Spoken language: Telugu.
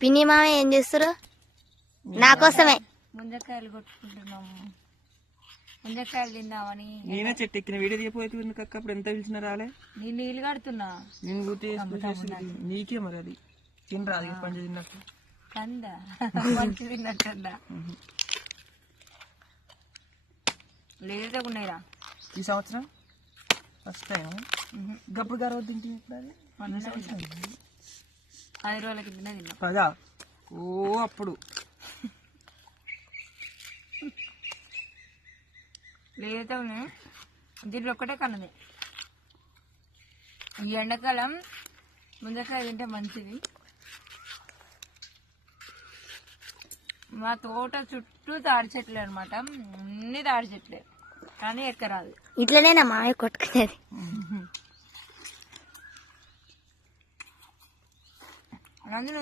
పిన్ని మామ ఏం చేస్తారు? నా కోసమే ముంజకాయలు కొట్టుకుంటున్నాము. ముంజకాయలు తిందామని. నేనే చెట్టు ఎక్కిన వీడియో తీయపోతే కక్క అప్పుడు ఎంత పిలిచిన రాలే. నేను నీళ్ళు కడుతున్నా. నేను గుర్తు నీకే మరి అది తినరాదు పండు తిన్నట్టు కందా మంచి తిన్నట్టుందా లేదే ఉన్నాయిరా ఈ సంవత్సరం ఫస్ట్ టైం. గప్పుడు గారు తింటే 5 రోజుల కిందనే తిన్నా పదా. ఓ అప్పుడు లేదే ఉన్నాయి. దీంట్లో ఒక్కటే కన్నది. ఈ ఎండాకాలం ముంజకాయ తింటే మంచిది. మా తోట చుట్టూ తాడి చెట్లే అనమాట, అన్ని తాడి చెట్లే, కానీ ఎక్కరాదు. ఇట్లనేనా మామయ్య కొట్టుకునేది? అందులో